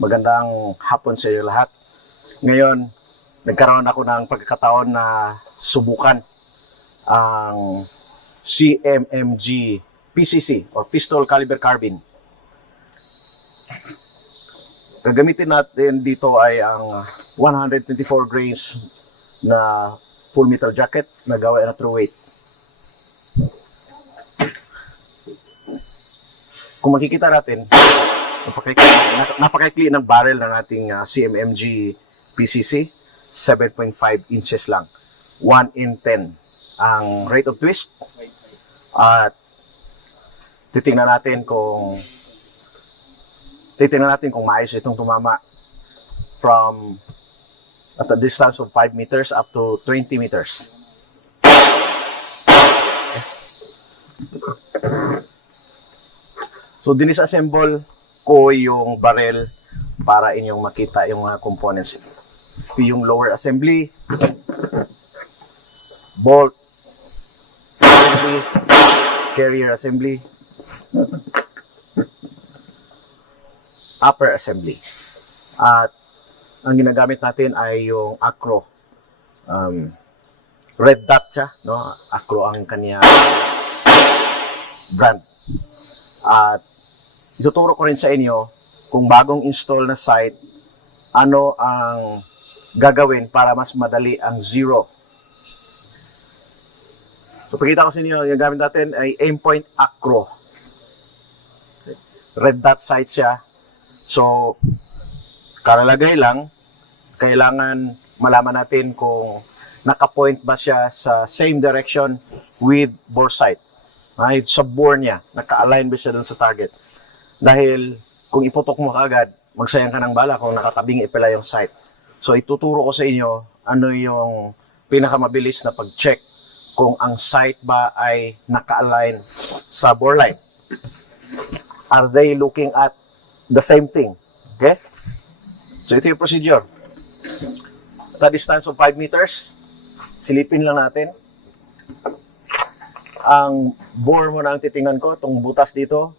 Magandang hapon sa iyo lahat. Ngayon, nagkaroon ako ng pagkakataon na subukan ang CMMG PCC or Pistol Caliber Carbine. Gagamitin natin dito ay ang 124 grains na full metal jacket na gawa na true weight. Kung makikita natin, napakaikli ng barrel ng ating CMMG PCC, 7.5 inches lang. 1 in 10 ang rate of twist. At titingnan natin kung maayos itong tumama from at a distance of 5 meters up to 20 meters. So, dinisassemble ko yung barrel para inyong makita yung mga components. Ito yung lower assembly, bolt assembly, carrier assembly, upper assembly. At ang ginagamit natin ay yung Acro. Red dot siya, no? Acro ang kanya brand. At ituturo ko rin sa inyo kung bagong install na site, ano ang gagawin para mas madali ang zero. So, pakita ko sa inyo, yung gamit natin ay Aimpoint Acro. Red dot sight siya. So, karalagay lang, kailangan malaman natin kung nakapoint ba siya sa same direction with bore sight. Ay, sa bore niya, naka-align ba siya dun sa target. Dahil kung iputok mo kaagad, magsayang ka ng bala kung nakatabing ipila yung sight. So, ituturo ko sa inyo ano yung pinakamabilis na pag-check kung ang sight ba ay naka-align sa bore line. Are they looking at the same thing? Okay? So, ito yung procedure. At a distance of 5 meters, silipin lang natin. Ang bore mo na ang titingnan ko, itong butas dito,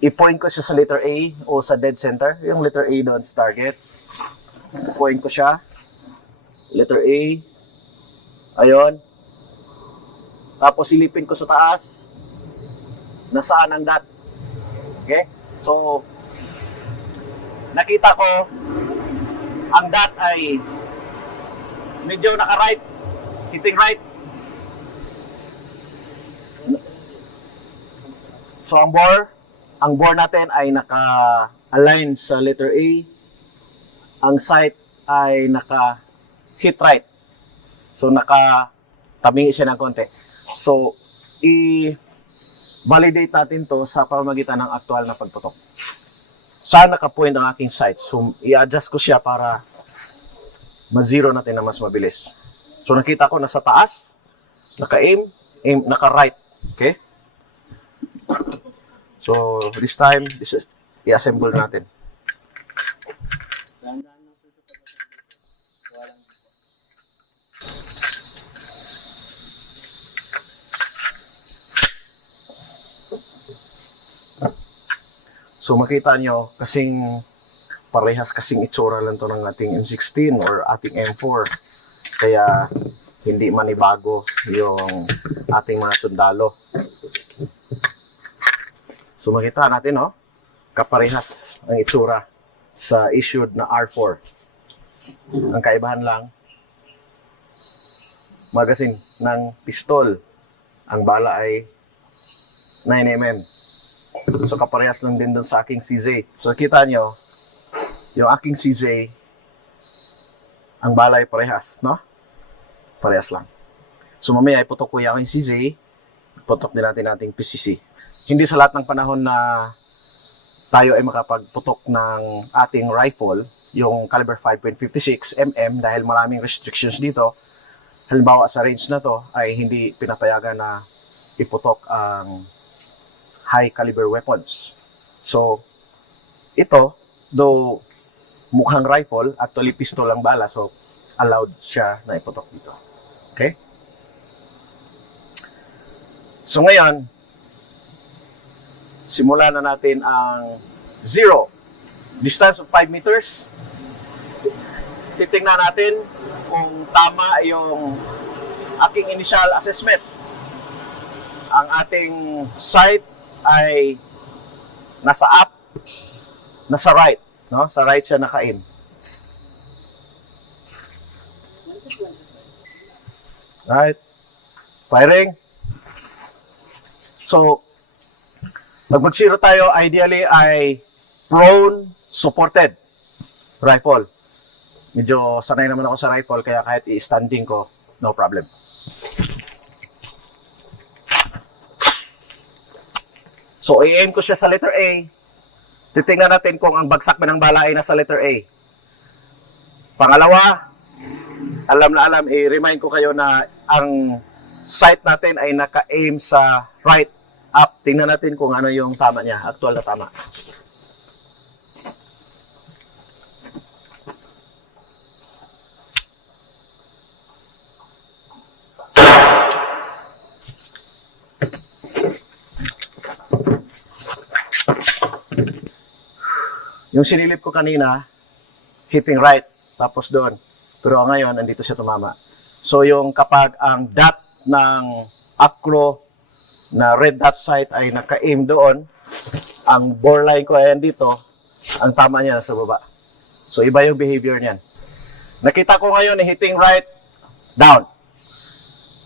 i-point ko siya sa letter A o sa dead center. Yung letter A doon sa target. Point ko siya. Letter A. Ayun. Tapos silipin ko sa taas. Nasaan ang dot? Okay? So, nakita ko ang dot ay medyo naka-right. Hitting right. So, ang bore natin ay naka-align sa letter A. Ang sight ay naka-hit right. So, naka-tamingi siya ng konti. So, i-validate natin to sa pamamagitan ng aktual na pagputok. Saan naka-point ang aking sight? So, i-adjust ko siya para ma-zero natin na mas mabilis. So, nakita ko nasa taas, naka-aim, naka-right. Okay? So, this time, i-assemble natin. So, makita nyo, parehas kasing itsura lang to ng ating M16 or ating M4. Kaya, hindi manibago yung ating mga sundalo. So makita natin, no? Kaparehas ang itsura sa issued na R4. Ang kaibahan lang, magazine ng pistol. Ang bala ay 9mm. So kaparehas lang din dun sa aking CZ. So kita nyo, yung aking CZ, ang bala ay parehas, no? Parehas lang. So mamaya iputok ko yung aking CZ, iputok din natin ating PCC. Hindi sa lahat ng panahon na tayo ay makapagputok ng ating rifle, yung caliber 5.56 mm, dahil maraming restrictions dito. Halimbawa sa range na to ay hindi pinapayagan na iputok ang high caliber weapons. So, ito, though mukhang rifle, actually pistol ang bala, so allowed siya na iputok dito. Okay? So ngayon, simulan na natin ang zero. distance of 5 meters. Titingnan natin kung tama yung aking initial assessment. Ang ating sight ay nasa up, nasa right, no? Sa right siya naka-aim. Right. Firing. So, pag mag-zero tayo, ideally ay prone supported rifle. Medyo sanay naman ako sa rifle, kaya kahit i-standing ko, no problem. So, i-aim ko siya sa letter A. Titingnan natin kung ang bagsak ba ng bala ay nasa letter A. Pangalawa, alam na alam, i-remind ko kayo na ang sight natin ay naka-aim sa right up. Tingnan natin kung ano yung tama niya, actual na tama. Yung sinilip ko kanina, hitting right, tapos doon. Pero ngayon, andito siya tumama. So yung kapag ang dot ng acro na red dot sight ay naka-aim doon, ang bore line ko ay dito, ang tama niya nasa baba. So iba yung behavior niyan. Nakita ko ngayon na hitting right, down.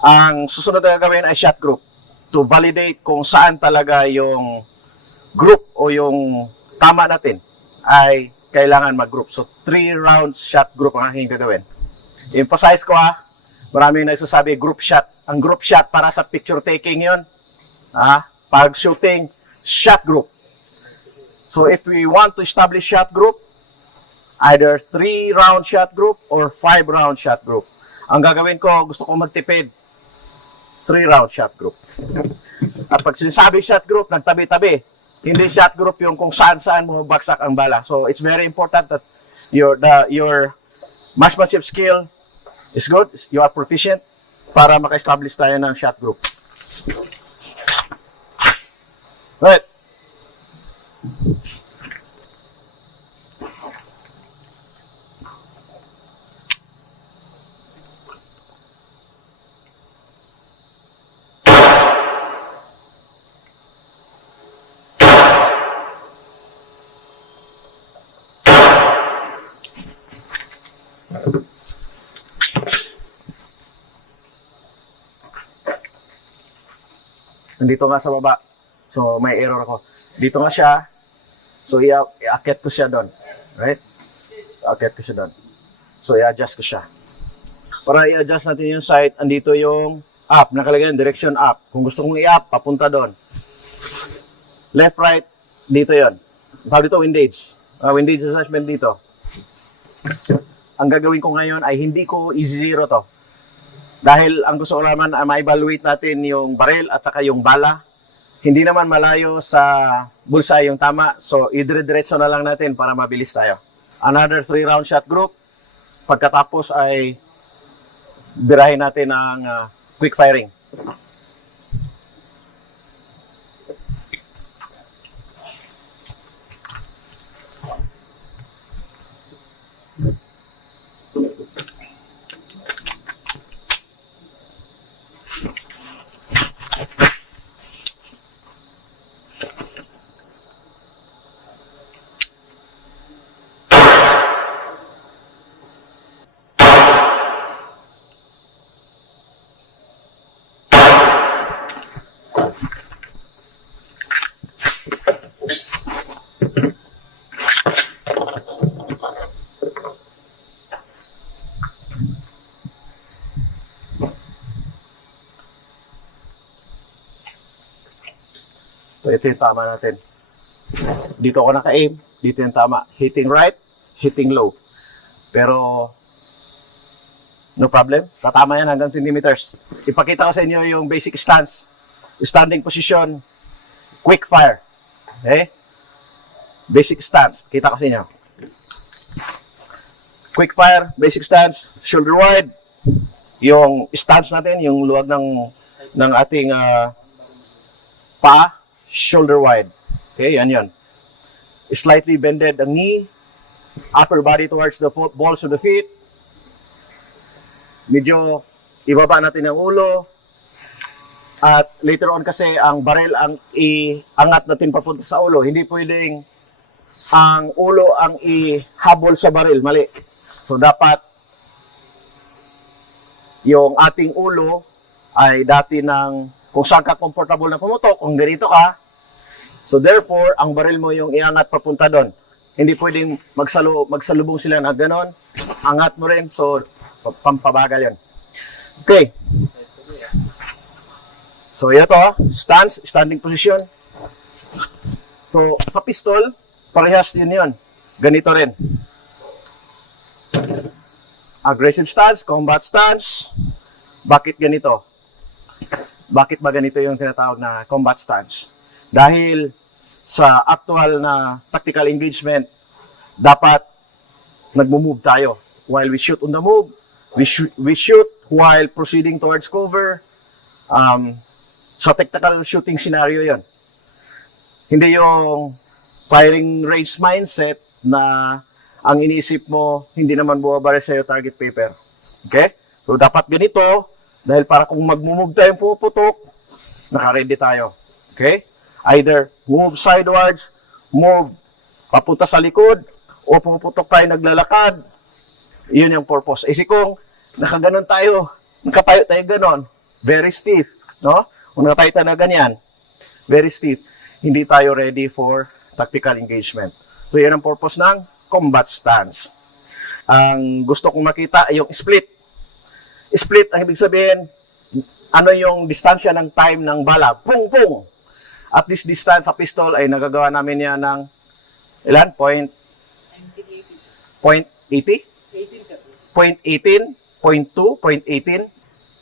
Ang susunod na gagawin ay shot group to validate kung saan talaga yung group o yung tama natin ay kailangan mag-group. So 3 rounds shot group ang aking gagawin. Emphasize ko maraming nagsasabi group shot. Ang group shot para sa picture taking yon. Pag shooting, shot group. So if we want to establish shot group, either 3 round shot group or 5 round shot group. Ang gagawin ko, gusto ko magtipid, 3 round shot group. At pag sinasabing shot group, nagtabi-tabi. Hindi shot group yung kung saan-saan mo bagsak ang bala. So it's very important that your marksmanship skill is good, you are proficient para maka-establish tayo ng shot group. Right. Nandito nga sa baba. So, may error ako. Dito nga siya. So, i-akit ko siya doon. Right? I-akit ko siya doon. So, i-adjust ko siya. Para i-adjust natin yung sight, andito yung up. Nakalagay yung direction up. Kung gusto kong i-up, papunta doon. Left, right, dito yon. Tawag dito, windage. Windage adjustment dito. Ang gagawin ko ngayon ay hindi ko i-zero to. Dahil ang gusto ko naman ay ma-evaluate natin yung barrel at saka yung bala. Hindi naman malayo sa bullseye yung tama. So, idire-diretso na lang natin para mabilis tayo. Another 3 round shot group. Pagkatapos ay birahin natin ang quick firing. So, ito yung tama natin. Dito ako naka-aim. Dito yung tama. Hitting right, hitting low. Pero, no problem. Tatama yan hanggang 20 meters. Ipakita ko sa inyo yung basic stance. Standing position. Quick fire. Okay? Basic stance. Kita ko sa inyo. Quick fire, basic stance, shoulder wide. Yung stance natin, yung luwag ng ating paa, shoulder wide. Okay, yan yun. Slightly bended ang knee. Upper body towards the balls of the feet. Medyo ibaba natin ang ulo. At later on kasi ang barrel ang iangat natin papunta sa ulo. Hindi pwedeng ang ulo ang ihabol sa barrel. Mali. So dapat yung ating ulo ay dati ng kung saan ka comfortable na pumutok, kung ganito ka. So therefore, ang barrel mo yung iangat papunta doon. Hindi pwedeng magsalubong sila na ganon. Angat mo rin. So pampabagal yun. Okay. So, ito, stance, standing position. So, sa pistol, parehas din yun. Ganito rin. Aggressive stance, combat stance. Bakit ganito? Bakit ba ganito yung tinatawag na combat stance? Dahil sa actual na tactical engagement, dapat nagmo-move tayo. While we shoot on the move, we shoot while proceeding towards cover. Sa tactical shooting scenario yon. Hindi yung firing range mindset na ang iniisip mo, hindi naman buwabara sa'yo target paper. Okay? So, dapat ganito, dahil para kung mag-move tayong puputok, naka-ready tayo. Okay? Either move sidewards, move papunta sa likod, o pumuputok tayo naglalakad. Yun yung purpose. Kasi kung nakaganon tayo, nakatayo tayo ganon, very stiff, no? Kung nakatayo tayo na ganyan, very stiff, hindi tayo ready for tactical engagement. So, yan ang purpose ng combat stance. Ang gusto kong makita ay yung split. Split, ang ibig sabihin, ano yung distansya ng time ng bala. Pung, pung! At this distance sa pistol ay nagagawa namin yan ng ilan? 0.80? 0.18? 0.2? 0.18?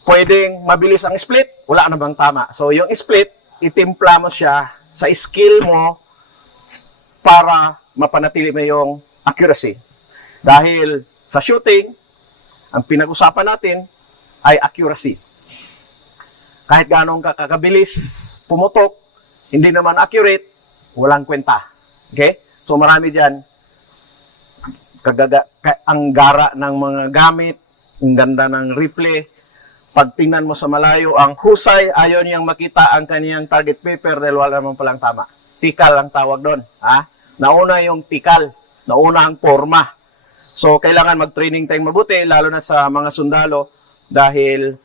Pwedeng mabilis ang split, wala na bang tama. So, yung split, itimpla mo siya sa skill mo para mapanatili mo yung accuracy. Dahil sa shooting, ang pinag-usapan natin ay accuracy. Kahit ganong kakabilis pumutok, hindi naman accurate, walang kwenta. Okay? So, marami dyan, ang gara ng mga gamit, ang ganda ng replay. Pag tingnan mo sa malayo, ang husay, ayaw niyang makita ang kaniyang target paper dahil wala naman palang tama. Tikal ang tawag doon. Ha? Nauna yung tikal. Nauna ang forma. So, kailangan mag-training tayong mabuti, lalo na sa mga sundalo, dahil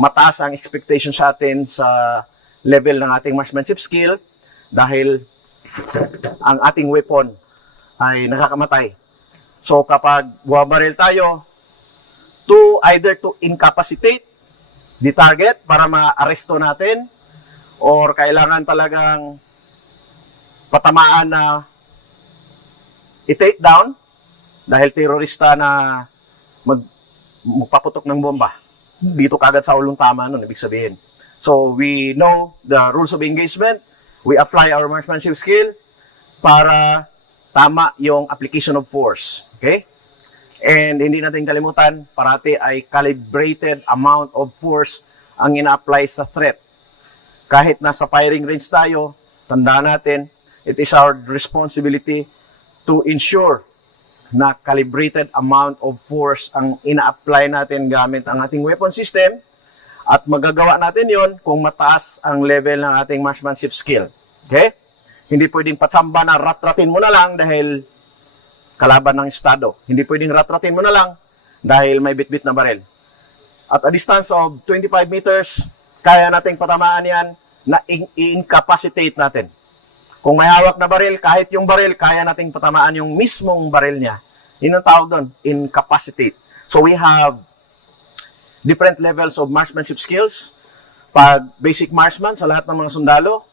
mataas ang expectation sa atin sa level ng ating marksmanship skill, dahil ang ating weapon ay nakakamatay. So, kapag buwabaril tayo, either to incapacitate the target para ma-aresto natin, or kailangan talagang patamaan na i-take down dahil terorista na magpaputok ng bomba. Dito kagad sa ulong tama nun, ibig sabihin. So, we know the rules of engagement. We apply our marksmanship skill para tama yung application of force. Okay? And hindi natin kalimutan, parati ay calibrated amount of force ang ina-apply sa threat. Kahit nasa firing range tayo, tandaan natin, it is our responsibility to ensure na calibrated amount of force ang ina-apply natin gamit ang ating weapon system, at magagawa natin yon kung mataas ang level ng ating marksmanship skill. Okay? Hindi pwedeng patsamba na rat-ratin mo na lang dahil kalaban ng estado. Hindi pwedeng rat-ratin mo na lang dahil may bit-bit na baril. At a distance of 25 meters, kaya nating patamaan yan na i-incapacitate natin. Kung may hawak na baril, kahit yung baril, kaya nating patamaan yung mismong baril niya. Yun ang tawag doon, incapacitate. So we have different levels of marksmanship skills. Pag basic marksman, sa lahat ng mga sundalo,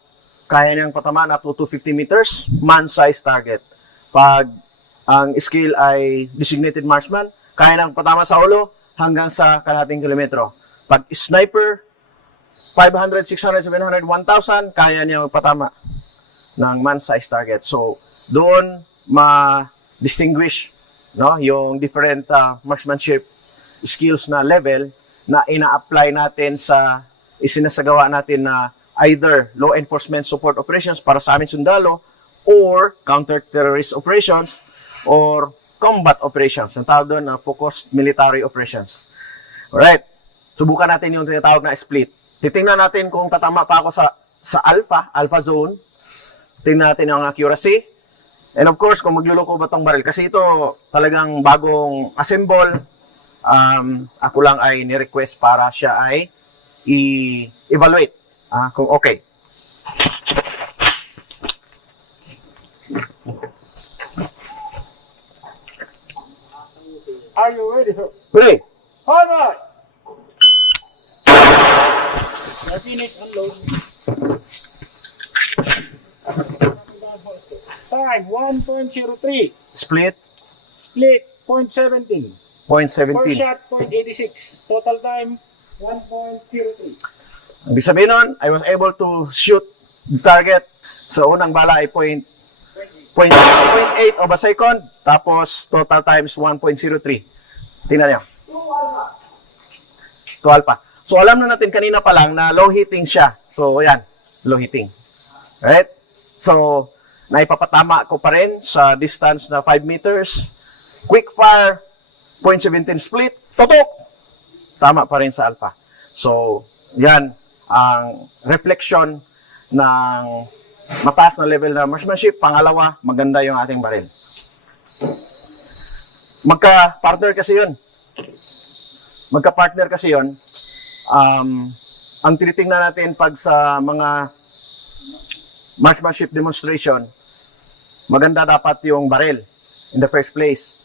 kaya niyang patamaan up to 250 meters, man-size target. Pag ang skill ay designated marksman, kaya nang patama sa ulo hanggang sa kalahating kilometro. Pag sniper, 500, 600, 700, 1,000, kaya niya magpatama ng man-size target. So, doon ma-distinguish yung different marksmanship skills na level na ina-apply natin sa isinasagawa natin na either law enforcement support operations para sa aming sundalo or counter-terrorist operations or combat operations. Ang tawag doon na focused military operations. Alright. Subukan natin yung tinatawag na split. Titingnan natin kung tatama pa ako sa alpha zone. Tingnan natin ang accuracy. And of course, kung magluloko ba itong baril. Kasi ito talagang bagong assemble. Ako lang ay ni-request para siya ay i-evaluate. Kung okay. Are you ready, sir? Ready? Forward! Now finish unload. Time 1.03. Split Split 0.17. 0.17. Per shot 0.86. Total time 1.03. Ibig sabihin nun, I was able to shoot the target sa unang bala ay 0.8 of a second, tapos total times 1.03. Tingnan niyo. 2 alpha. So alam na natin kanina pa lang na low heating siya. So ayan, low heating. Right? So naipapatama ko pa rin sa distance na 5 meters. Quick fire, 0.17 split, tutok! Tama pa rin sa alpha. So yan ang reflection ng mataas na level na marksmanship. Pangalawa, maganda yung ating baril. Magka-partner kasi yun. Magka-partner kasi yun. Ang tinitingnan natin pag sa mga marksmanship demonstration, maganda dapat yung baril in the first place.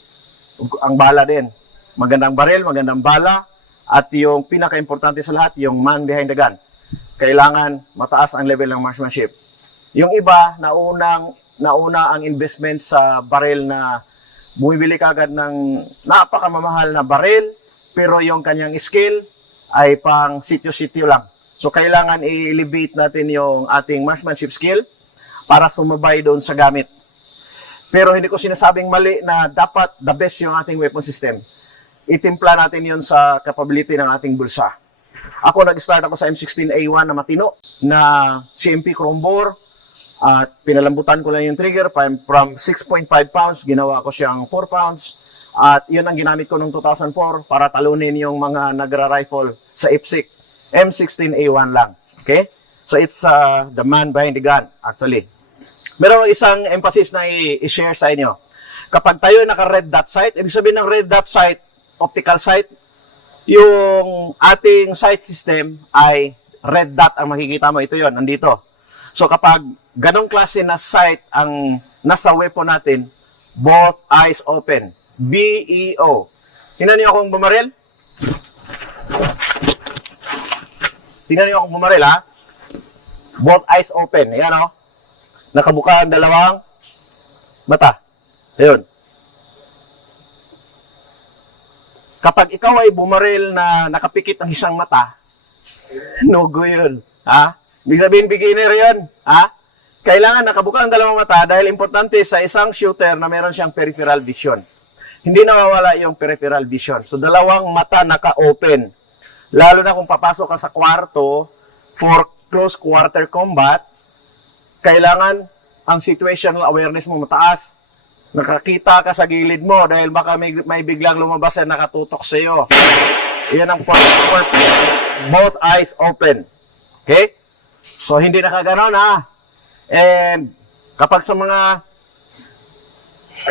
Ang bala din. Magandang baril, magandang bala, at yung pinaka-importante sa lahat, yung man behind the gun. Kailangan mataas ang level ng marksmanship. Yung iba, nauna ang investment sa baril na bumibili kagad ng napakamamahal na baril, pero yung kanyang skill ay pang sityo-sityo lang. So, kailangan i-elevate natin yung ating marksmanship skill para sumabay doon sa gamit. Pero hindi ko sinasabing mali na dapat the best yung ating weapon system. Itimpla natin yun sa capability ng ating bulsa. Ako, nag-start ako sa M16A1 na matino, na CMP chrome bore, at pinalambutan ko lang yung trigger from 6.5 pounds, ginawa ko siyang 4 pounds, at yun ang ginamit ko noong 2004 para talunin yung mga nagra-rifle sa IPSC. M16A1 lang. Okay? So it's the man behind the gun, actually. Meron isang emphasis na i-share sa inyo. Kapag tayo naka-red dot sight, ibig sabihin ng red dot sight, optical sight, yung ating sight system ay red dot ang makikita mo. Ito yon, nandito. So kapag ganong klase na sight ang nasa weapon natin, both eyes open. BEO. Tingnan niyo akong bumaril. Tingnan niyo akong bumaril, ha? Both eyes open. Ayan, o. Nakabuka ang dalawang mata. Ayun. Kapag ikaw ay bumaril na nakapikit ang isang mata, no-go yun. Ha? Ibig sabihin, beginner yun. Ha? Kailangan nakabuka ang dalawang mata dahil importante sa isang shooter na meron siyang peripheral vision. Hindi nawawala yung peripheral vision. So, dalawang mata naka-open. Lalo na kung papasok ka sa kwarto for close quarter combat, kailangan ang situational awareness mo mataas. Nakakita ka sa gilid mo dahil baka may biglang lumabas na nakatutok sa iyo. Iyan ang purpose. Both eyes open. Okay? So, hindi nakaganon, ha? And kapag sa mga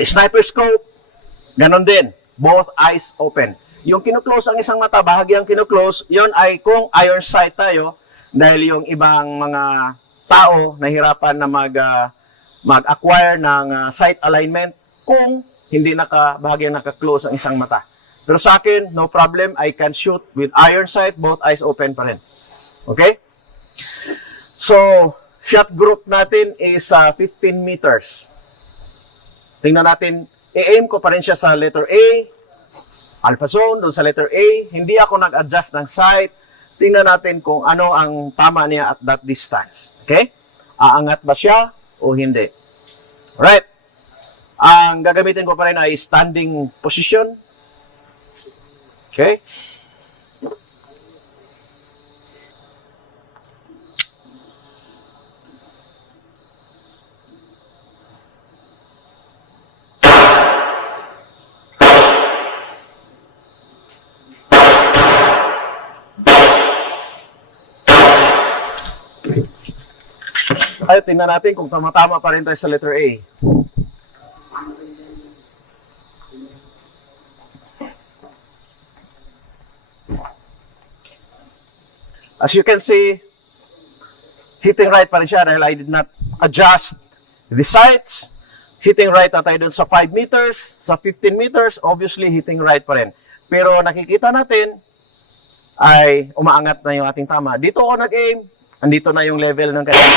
sniper scope, ganon din. Both eyes open. Yung kinuklose ang isang mata, bahagyang kinuklose, yon ay kung iron sight tayo dahil yung ibang mga tao nahirapan na mag-acquire ng sight alignment kung hindi bahagyang naka-close ang isang mata. Pero sa akin, no problem. I can shoot with iron sight, both eyes open pa rin. Okay? So, shot group natin is 15 meters. Tingnan natin, i-aim ko pa rin siya sa letter A, alpha zone, doon sa letter A. Hindi ako nag-adjust ng sight. Tingnan natin kung ano ang tama niya at that distance. Okay? Aangat ba siya o hindi? Alright. Ang gagamitin ko pa rin ay standing position. Okay? Ay, tingnan natin kung tama-tama pa rin tayo sa letter A. As you can see, hitting right pa rin siya dahil I did not adjust the sights. Hitting right na tayo dun sa 5 meters, sa 15 meters, obviously hitting right pa rin. Pero nakikita natin ay umaangat na yung ating tama. Dito ako nag-aim, andito na yung level ng kanya.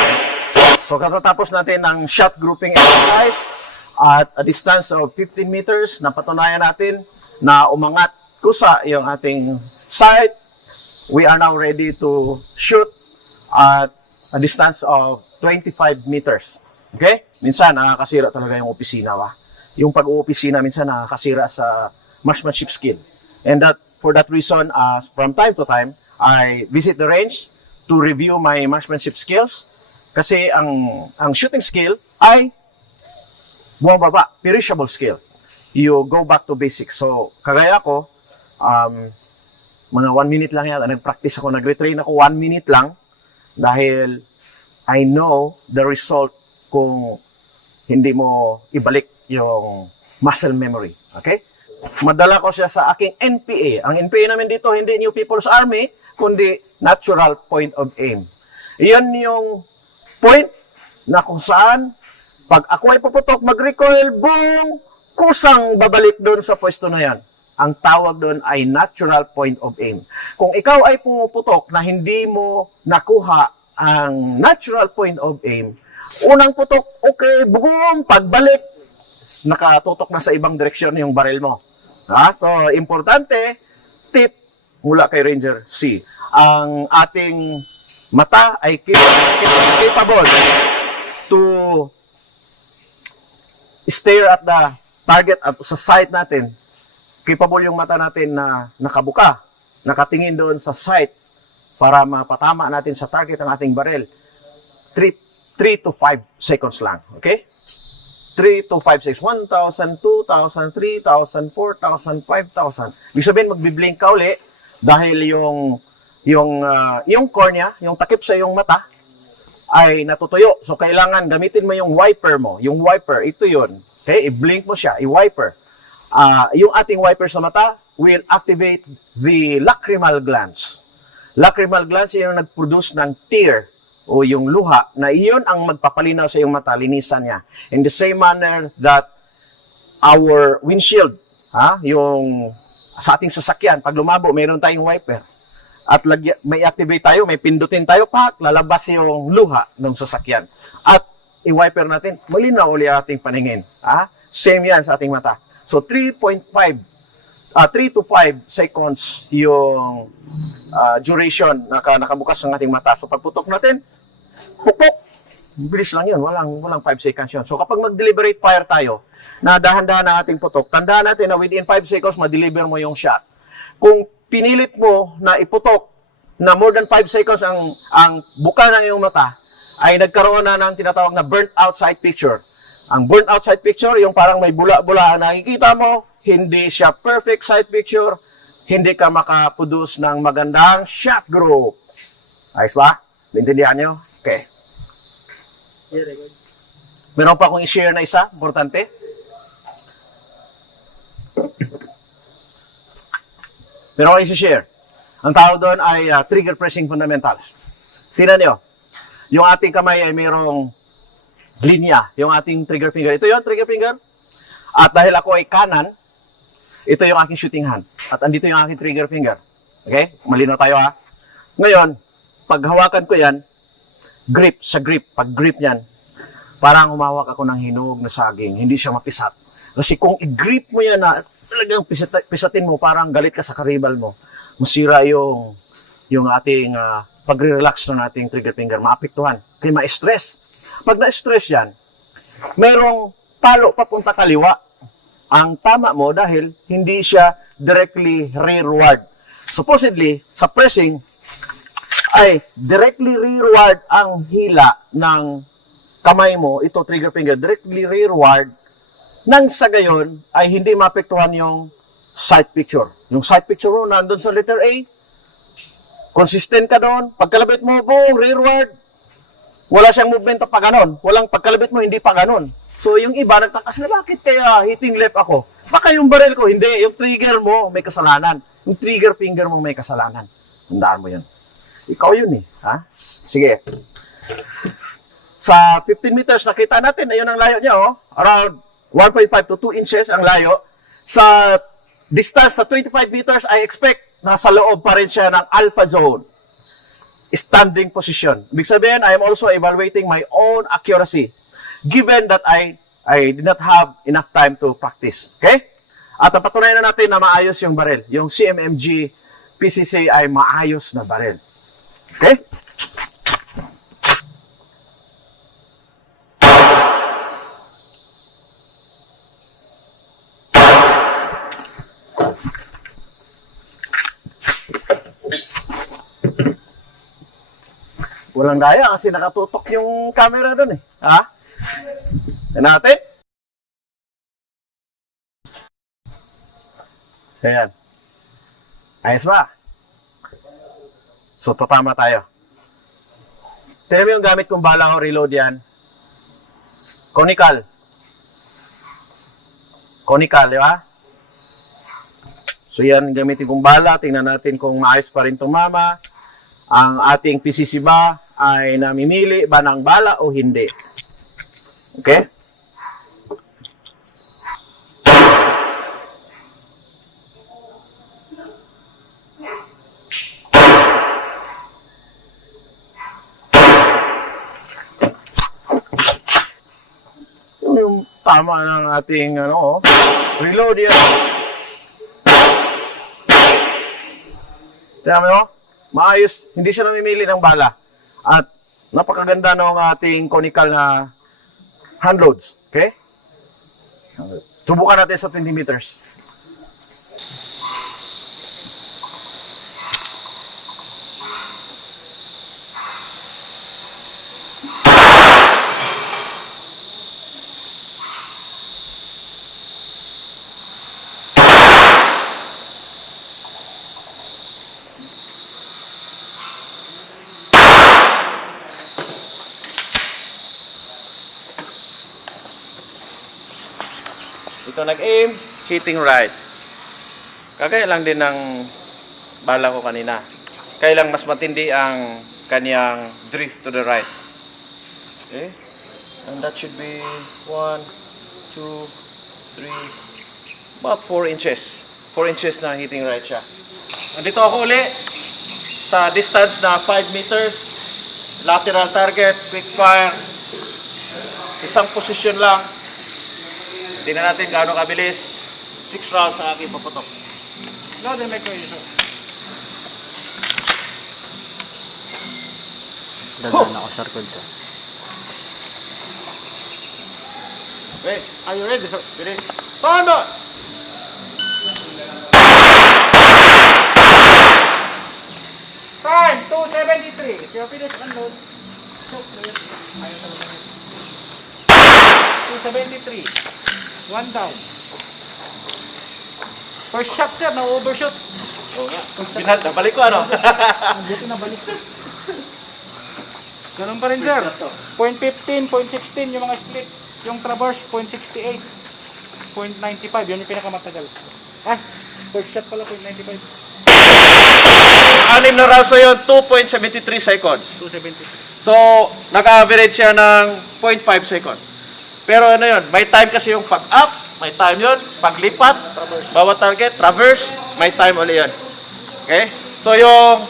So katatapos natin ng shot grouping exercise at a distance of 15 meters, napatunayan natin na umangat kusa yung ating sight. We are now ready to shoot at a distance of 25 meters. Okay? Minsan, nakakasira talaga yung opisina, wa? Yung pag-uopisina, minsan nakakasira sa marksmanship skill. And for that reason, from time to time, I visit the range to review my marksmanship skills. Kasi ang shooting skill ay bumababa, perishable skill. You go back to basics. So, kagaya ko, mga 1 minute lang yan. Nag-practice ako, nag-retrain ako 1 minute lang dahil I know the result kung hindi mo ibalik yung muscle memory. Okay? Madala ko siya sa aking NPA. Ang NPA namin dito, hindi New People's Army, kundi Natural Point of Aim. Iyan yung point na kung saan, pag ako ay puputok, mag-recoil, boom, kusang babalik doon sa pwesto na yan. Ang tawag doon ay natural point of aim. Kung ikaw ay pumuputok na hindi mo nakuha ang natural point of aim, unang putok, okay, boom, pagbalik, nakatutok na sa ibang direksyon yung baril mo. So, importante, tip mula kay Ranger C. Ang ating mata ay capable to stare at the target at sa sight natin. Capable yung mata natin na nakabuka, nakatingin doon sa sight para mapatama natin sa target ang ating baril. 3 to 5 seconds lang. Okay? 3 to 5 seconds. 1,000, 2,000, 3,000, 4,000, 5,000. Ibig sabihin, magbiblink ka uli dahil yung cornea, yung takip sa iyong mata, ay natutuyo. So, kailangan gamitin mo yung wiper mo. Yung wiper, ito yun. Okay? I-blink mo siya, i-wiper. Yung ating wiper sa mata will activate the lacrimal glands. Lacrimal glands yung nag-produce ng tear o yung luha na iyon ang magpapalinaw sa iyong mata, linisan niya. In the same manner that our windshield, yung sa ating sasakyan, pag lumabo, mayroon tayong wiper. At may activate tayo, may pindutin tayo, lalabas yung luha ng sasakyan. At i-wiper natin, malinaw uli ating paningin. Same yan sa ating mata. So, 3 to 5 seconds yung duration na nakabukas ng ating mata. So, pagputok natin, pupok, bilis lang yun. Walang 5 seconds yun. So, kapag mag-deliberate fire tayo, na dahan-dahan ang ating putok, tandaan natin na within 5 seconds, ma-deliver mo yung shot. Kung pinilit mo na iputok na more than 5 seconds ang buka ng iyong mata, ay nagkaroon na ng tinatawag na burnt out sight picture. Ang burnt out sight picture, yung parang may bula-bula ang nakikita mo, hindi siya perfect sight picture, hindi ka makaproduce ng magandang shot group. Ayos ba? Naintindihan nyo? Okay. Meron pa akong i-share na isa, importante. Meron akong i-share. Ang tawag doon ay trigger pressing fundamentals. Tingnan nyo. Yung ating kamay ay mayroong linya, yung ating trigger finger. Ito yung trigger finger. At dahil ako ay kanan, ito yung aking shooting hand. At andito yung aking trigger finger. Okay? Malinaw tayo Ngayon, pag hawakan ko yan, grip sa grip. Pag grip yan, parang humawak ako ng hinog na saging. Hindi siya mapisat. Kasi kung i-grip mo yan na talagang pisatin mo, parang galit ka sa karibal mo, masira yung ating pagre-relax ng ating trigger finger. Maapektuhan. Kaya ma-stress. Pag na-stress yan, merong palo papunta kaliwa. Ang tama mo dahil hindi siya directly rearward. Supposedly, sa pressing, ay directly rearward ang hila ng kamay mo, ito trigger finger, directly rearward, nang sa gayon ay hindi maapektuhan yung sight picture. Yung sight picture mo, nandun sa letter A, consistent ka doon, pagkalapit mo, boom, rearward, Wala siyang movement pa ganon. Walang pagkalabit mo, hindi pa ganon. So, yung iba, nagtakas na bakit kaya hitting left ako? Baka yung barrel ko, hindi. Yung trigger mo, may kasalanan. Yung trigger finger mo, may kasalanan. Tandaan mo yun. Ikaw yun eh. Ha? Sige. Sa 15 meters, nakita natin, ayun ang layo niya, oh. Around 1.5 to 2 inches ang layo. Sa distance sa 25 meters, I expect nasa loob pa rin siya ng alpha zone. Standing position. Ibig sabihin, I am also evaluating my own accuracy given that I did not have enough time to practice. Okay? At napatunayan na natin na maayos yung baril. Yung CMMG PCC ay maayos na baril. Okay? Walang daya kasi nakatutok yung camera doon eh. Ha? Yan natin. Ayan. Ayos ba? So, tatama tayo. Tignan mo yung gamit kong bala ko, reload yan. Conical. Conical, di ba? So, yan gamitin kong bala. Tingnan natin kung maayos pa rin tumama. Ang ating PCC ba ay namimili ba ng bala o hindi? Okay? Yung tama ng ating reload yan. Tignan mo, maayos, hindi siya namimili ng bala. At napakaganda ng ating conical na hand loads. Okay? Subukan natin sa 20 meters. Ito nag-aim, hitting right. Kagaya lang din ng bala ko kanina. Kaya lang mas matindi ang kanyang drift to the right. Okay? And that should be 1, 2, 3, about 4 inches. 4 inches na hitting right siya. Nandito ako uli sa distance na 5 meters. Lateral target, quick fire. Isang posisyon lang. Tingnan natin gaano kabilis. 6 rounds ang aking paputok. Load and make ready, sir. Dadaan ako sa record siya. Okay, are you ready, sir? Ready? Panda! Time, 2:73. If you finish unload, choke, please. Ayaw talaga. 2:73. One down. First shot, sir. Na-overshot. Oo nga. Nabalik ko ano? Buti na balik. Ganun pa rin, sir. 0.15, 0.16 yung mga split. Yung traverse, 0.68. 0.95. Yun yung pinakamatagal. Ah, first shot pala, 0.95. Anim na rounds na yun, 2.73 seconds. 2.73. So, naka-average siya ng 0.5 second. Pero ano yun, may time kasi yung pag-up, may time yun, paglipat, bawat target, traverse, may time ulit yun. Okay? So, yung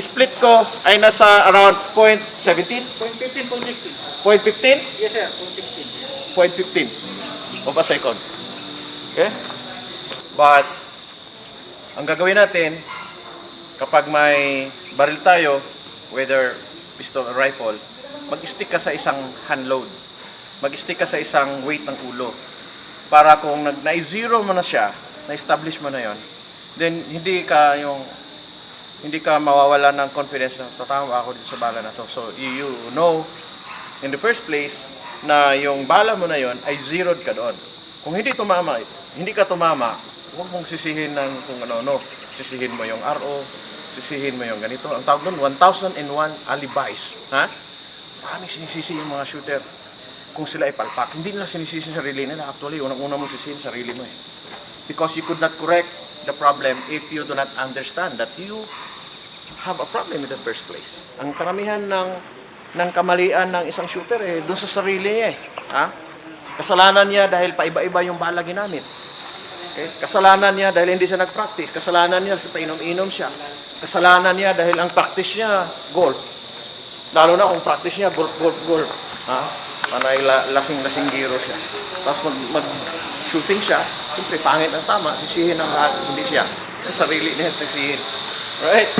split ko ay nasa around 0.17, 0.15, 0.16. 0.15, Yes, sir. 0.16. 0.15 of a second. Okay? But, ang gagawin natin, kapag may baril tayo, whether pistol or rifle, mag-stick ka sa isang hand load. Mag-stick ka sa isang weight ng ulo. Para kung na-zero mo na siya, na-establish mo na yon, then hindi ka mawawala ng confidence na tatama ako dito sa bala na to. So you know in the first place na yung bala mo na yon ay zeroed ka doon. Kung hindi ka tumama, huwag mong sisihin ng kung ano-ano. Sisihin mo yung RO, sisihin mo yung ganito. Ang tawag doon, 1001 alibis. Ha? maraming sinisisi yung mga shooter kung sila ay palpak. Hindi nila sinisisi yung sarili nila. Actually, unang-una mo sisihin sarili mo eh. Because you could not correct the problem if you do not understand that you have a problem in the first place. Ang karamihan ng kamalian ng isang shooter eh, doon sa sarili niya eh. Ha? Kasalanan niya dahil paiba-iba yung bala ginamit. Okay? Kasalanan niya dahil hindi siya nag-practice. Kasalanan niya sa painom-inom siya. Kasalanan niya dahil ang practice niya, golf. Lalo na kung practice niya, golf. Ha? Panay lasing-lasing giro siya. Tapos mag-shooting siya, siyempre pangit ang tama, sisihin ang lahat, hindi siya. Sa sarili niya sisihin. Right?